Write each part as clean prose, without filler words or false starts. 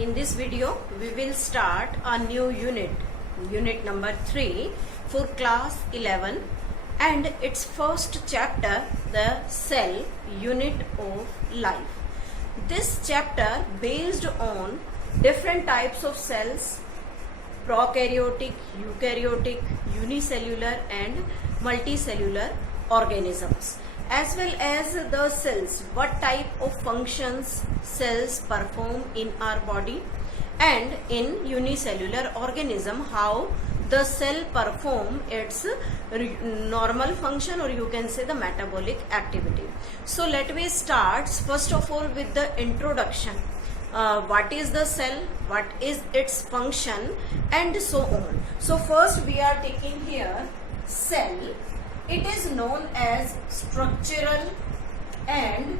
In this video, we will start a new unit number 3 for class 11, and its first chapter, the cell unit of life. This chapter based on different types of cells, prokaryotic, eukaryotic, unicellular and multicellular organisms, as well as the cells, what type of functions cells perform in our body, and in unicellular organism how the cell perform its normal function, or you can say the metabolic activity. So let me start first of all with the introduction. What is the cell, what is its function, and so on. So first we are taking here cell. It is known as structural and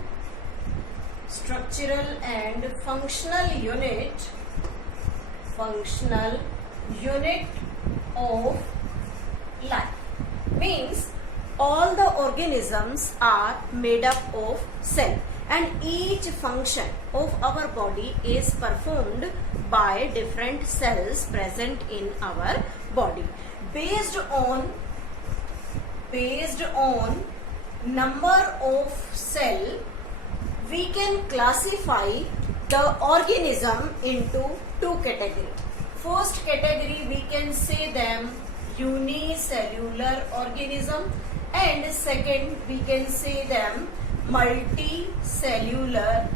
functional unit of life. Means all the organisms are made up of cell, and each function of our body is performed by different cells present in our body. Based on number of cell, we can classify the organism into two categories. First category, we can say them unicellular organism, and second we can say them multicellular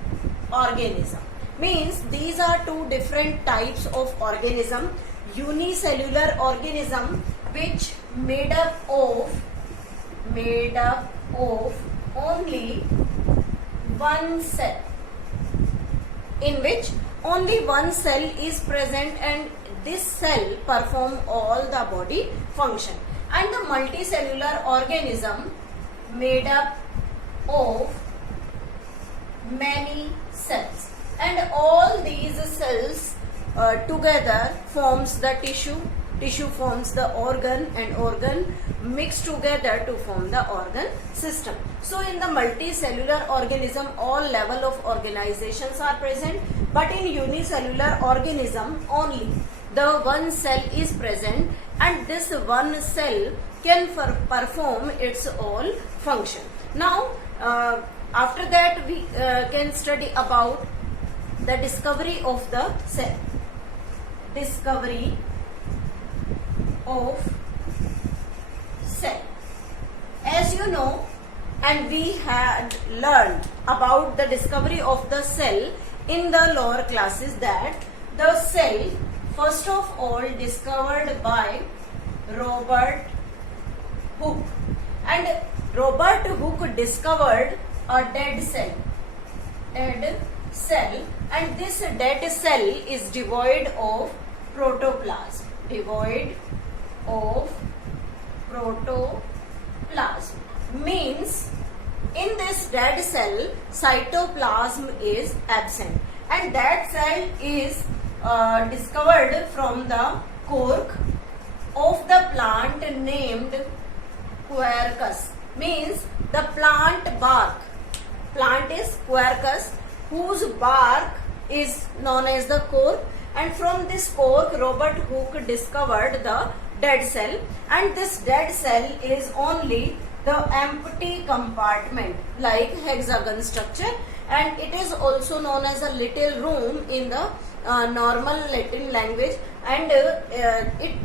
organism. Means these are two different types of organism. Unicellular organism, which made up of only one cell, in which only one cell is present, and this cell perform all the body function. And the multicellular organism made up of many cells, and all these cells together forms the tissue forms the organ, and organ mixed together to form the organ system. So in the multicellular organism, all level of organizations are present, but in unicellular organism only the one cell is present, and this one cell can perform its all function. Now after that we can study about the discovery of the cell. Discovery of cell. As you know, and we had learned about the discovery of the cell in the lower classes, that the cell first of all discovered by Robert Hooke, and Robert Hooke discovered a dead cell, and this dead cell is devoid of protoplasm, means in this dead cell cytoplasm is absent, and that cell is discovered from the cork of the plant named Quercus. Means the plant is Quercus, whose bark is known as the cork, and from this cork Robert Hooke discovered the dead cell, and this dead cell is only the empty compartment like hexagon structure, and it is also known as a little room in the normal Latin language, and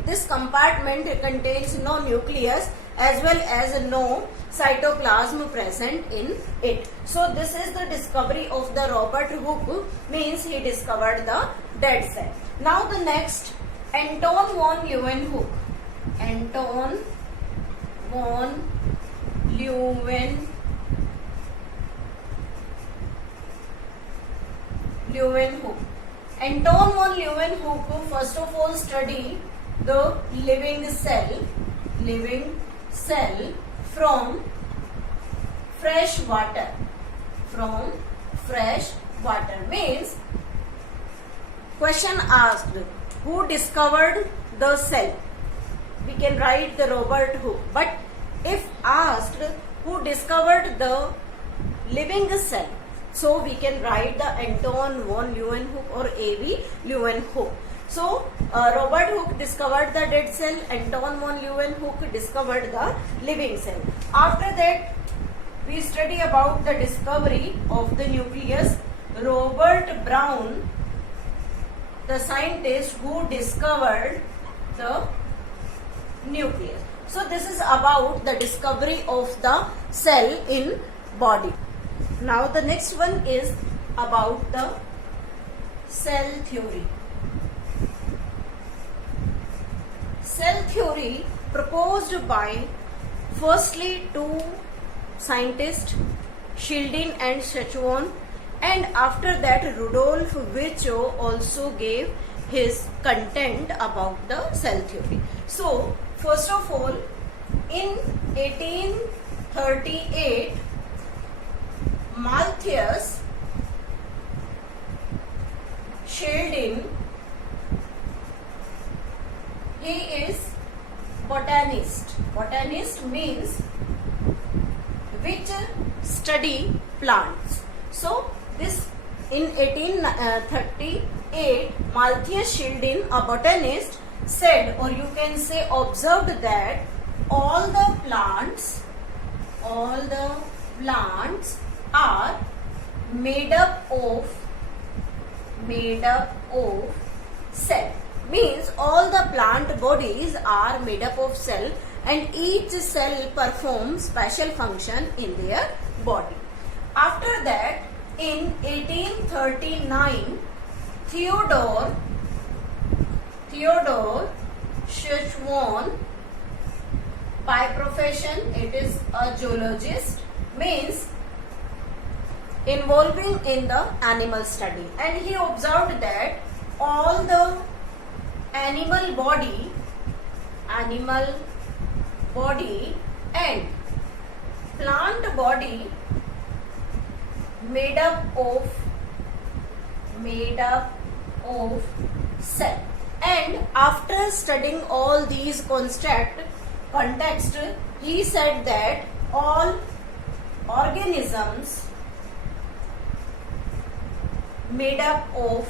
this compartment contains no nucleus as well as no cytoplasm present in it. So this is the discovery of the Robert Hooke, means he discovered the dead cell. Now the next, Anton von Leeuwenhoek. Anton von Leeuwenhoek first of all study the living cell from fresh water. Means question asked, who discovered the cell? We can write the Robert Hooke, but if asked who discovered the living cell, So we can write the Anton von Leeuwenhoek or A.V. Leeuwenhoek. So Robert Hooke discovered the dead cell, Anton von Leeuwenhoek discovered the living cell. After that, we study about the discovery of the nucleus. Robert Brown, the scientist who discovered the nucleus. So this is about the discovery of the cell in body. Now the next one is about the cell theory. Cell theory proposed by firstly two scientists, Schleiden and Schwann, and after that Rudolf Virchow also gave his content about the cell theory. So first of all, in 1838, Malthus Schleiden, he is botanist. Botanist means which study plants. So this in 1838, Malthus Schleiden, a botanist, said, or you can say observed, that all the plants are made up of cell. Means all the plant bodies are made up of cell, and each cell performs special function in their body. After that, in 1839, Theodore Schwann, by profession it is a zoologist, means involving in the animal study, and he observed that all the animal body and plant body made up of cell. And after studying all these context, he said that all organisms made up of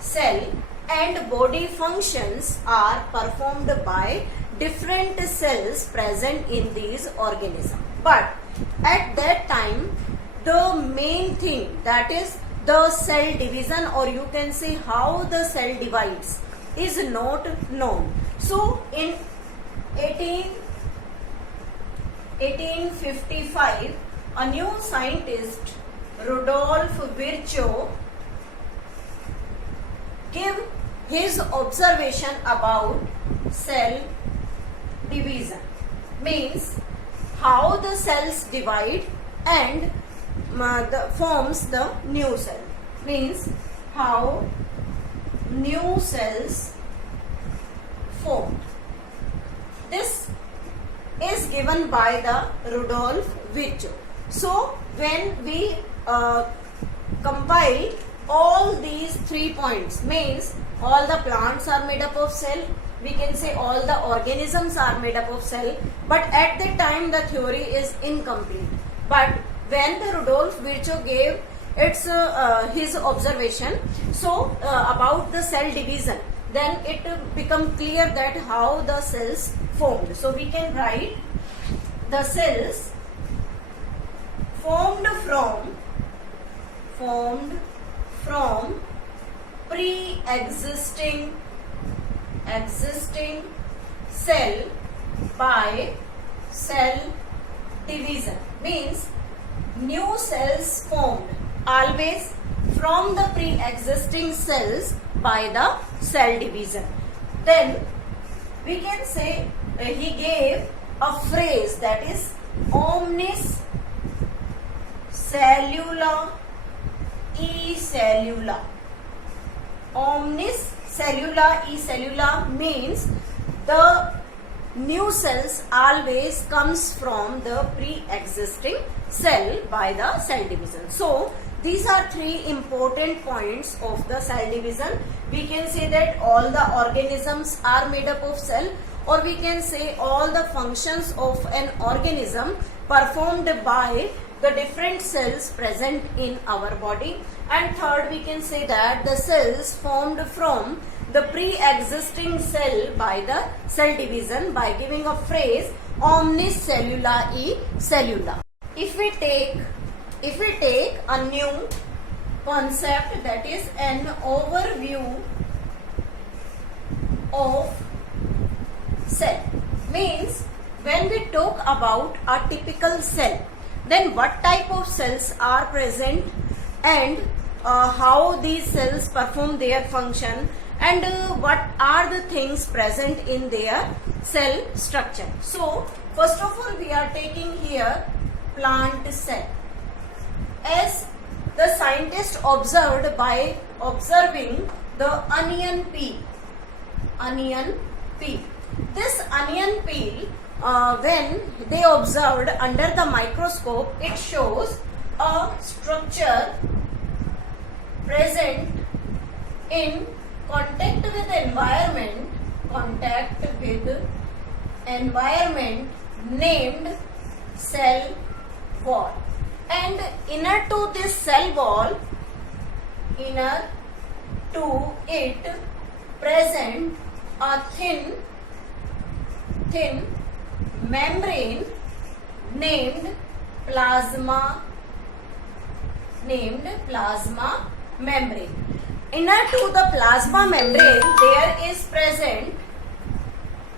cell and body functions are performed by different cells present in these organisms. But at that time, the main thing, that is the cell division, or you can say how the cell divides, is not known. So in 1855, a new scientist, Rudolf Virchow, gave his observation about cell division, means how the cells divide and forms the new cell, means how new cells formed. This is given by the Rudolf Virchow. So when we compile all these 3 points, means all the plants are made up of cell, we can say all the organisms are made up of cell, but at that time the theory is incomplete. But when the Rudolf Virchow gave his observation, so about the cell division, then it become clear that how the cells formed. So we can write the cells formed from pre-existing cell by cell division, means new cells formed always from the pre-existing cells by the cell division. Then we can say he gave a phrase, that is omnis cellula e cellula. Omnis cellula e cellula means the new cells always comes from the pre-existing cell by the cell division. So these are 3 important points of the cell division. We can say that all the organisms are made up of cell, or we can say all the functions of an organism performed by the different cells present in our body. And third, we can say that the cells formed from the pre-existing cell by the cell division by giving a phrase omnis cellula e cellula. If we take a new concept, that is an overview of cell, means when we talk about a typical cell, then what type of cells are present and how these cells perform their function, and what are the things present in their cell structure. So first of all, we are taking here plant cell. As the scientist observed by observing the onion peel. This onion peel, when they observed under the microscope, it shows a structure present in contact with environment named cell wall. And inner to this cell wall, inner to it present a thin membrane named plasma membrane. Inner to the plasma membrane there is present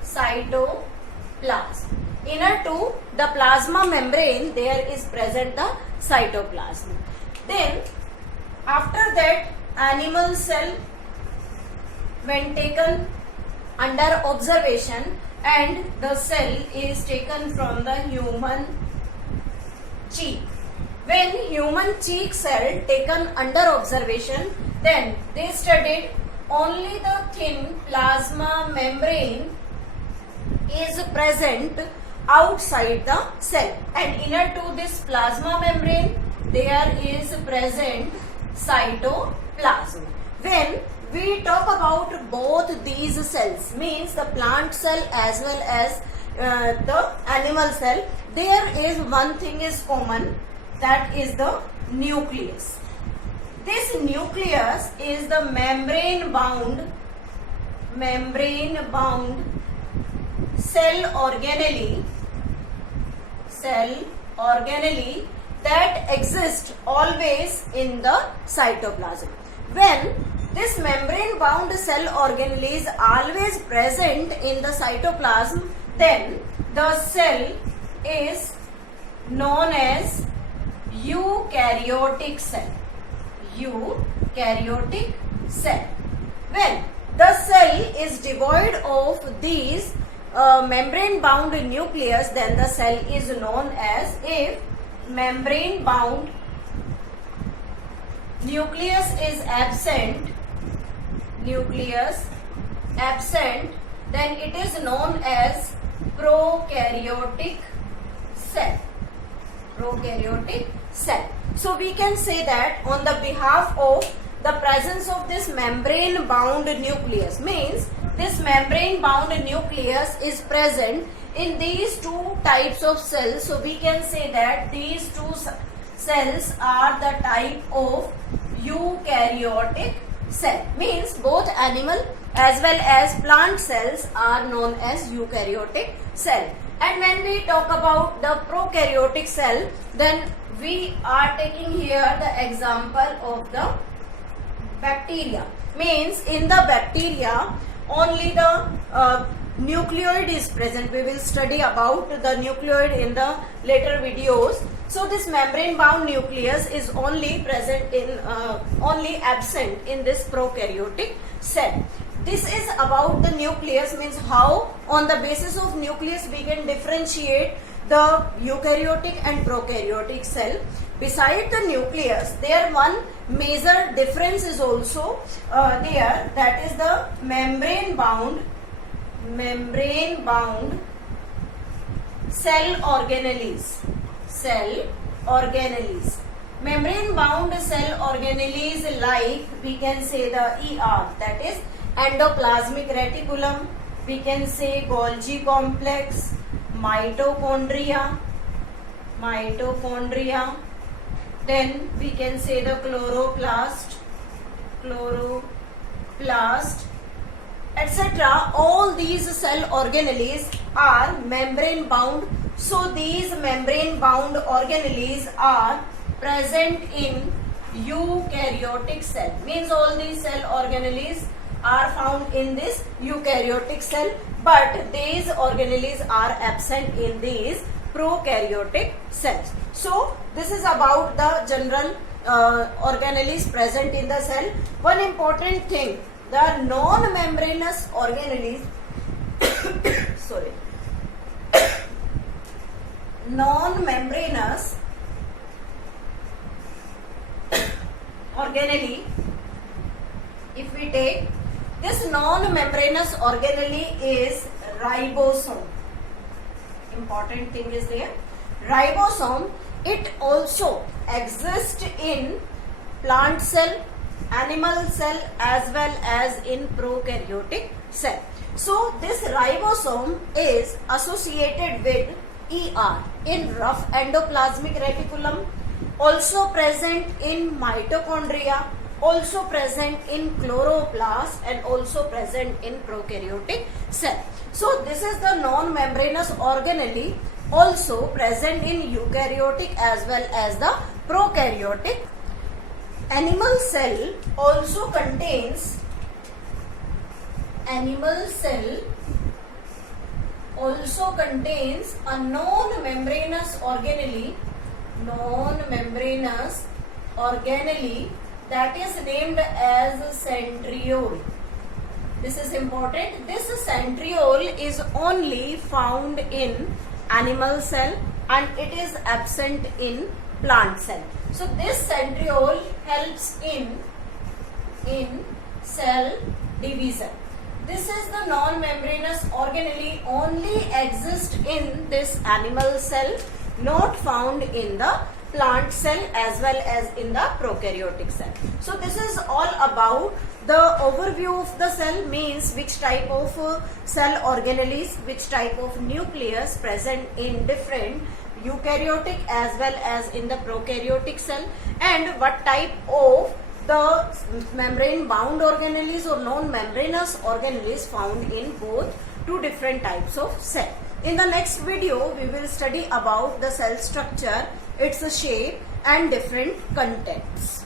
cytoplasm. Inner to the plasma membrane there is present the cytoplasm. Then after that, animal cell, when taken under observation, and the cell is taken from the human cheek. When human cheek cell taken under observation, then they studied only the thin plasma membrane is present outside the cell, and inner to this plasma membrane there is present cytoplasm. When we talk about both these cells, means the plant cell as well as the animal cell, there is one thing is common, that is the nucleus. This nucleus is the membrane bound cell organelle that exist always in the cytoplasm. When this membrane bound cell organelle is always present in the cytoplasm, then the cell is known as eukaryotic cell. When the cell is devoid of these membrane bound nucleus, then the cell is known as, if membrane bound nucleus is absent, then it is known as prokaryotic cell. So we can say that on the behalf of the presence of this membrane bound nucleus, means this membrane bound nucleus is present in these two types of cells. So we can say that these two cells are the type of eukaryotic cell, means both animal as well as plant cells are known as eukaryotic cell. And when we talk about the prokaryotic cell, then we are taking here the example of the bacteria. Means in the bacteria only the nucleoid is present. We will study about the nucleoid in the later videos. So this membrane bound nucleus is only present in only absent in this prokaryotic cell. This is about the nucleus, means how on the basis of nucleus we can differentiate the eukaryotic and prokaryotic cell. Beside the nucleus, there one major difference is also there, that is the membrane bound cell organelles. Membrane bound cell organelles, like we can say the ER, that is endoplasmic reticulum, we can say Golgi complex, mitochondria, mitochondria. Then we can say the chloroplast, etc. All these cell organelles are membrane bound. So these membrane bound organelles are present in eukaryotic cell. Means all these cell organelles are found in this eukaryotic cell, but these organelles are absent in these prokaryotic cells. So this is about the general organelles present in the cell. One important thing, the non-membranous organelles sorry non-membranous organelle, if we take this non-membranous organelle is ribosome. Important thing is there, ribosome. It also exists in plant cell, animal cell, as well as in prokaryotic cell. So this ribosome is associated with ER in rough endoplasmic reticulum, also present in mitochondria, also present in chloroplast, and also present in prokaryotic cell. So this is the non-membranous organelle, also present in eukaryotic as well as the prokaryotic. Animal cell also contains a non-membranous organelle, that is named as centriole. This is important. This centriole is only found in animal cell and it is absent in plant cell. So this centriole helps in cell division. This is the non-membranous organelle, only exist in this animal cell, not found in the plant cell as well as in the prokaryotic cell. So this is all about the overview of the cell, means which type of cell organelles, which type of nucleus present in different eukaryotic as well as in the prokaryotic cell, and what type of the membrane bound organelles or non-membranous organelles found in both two different types of cell. In the next video, we will study about the cell structure, its shape and different contents.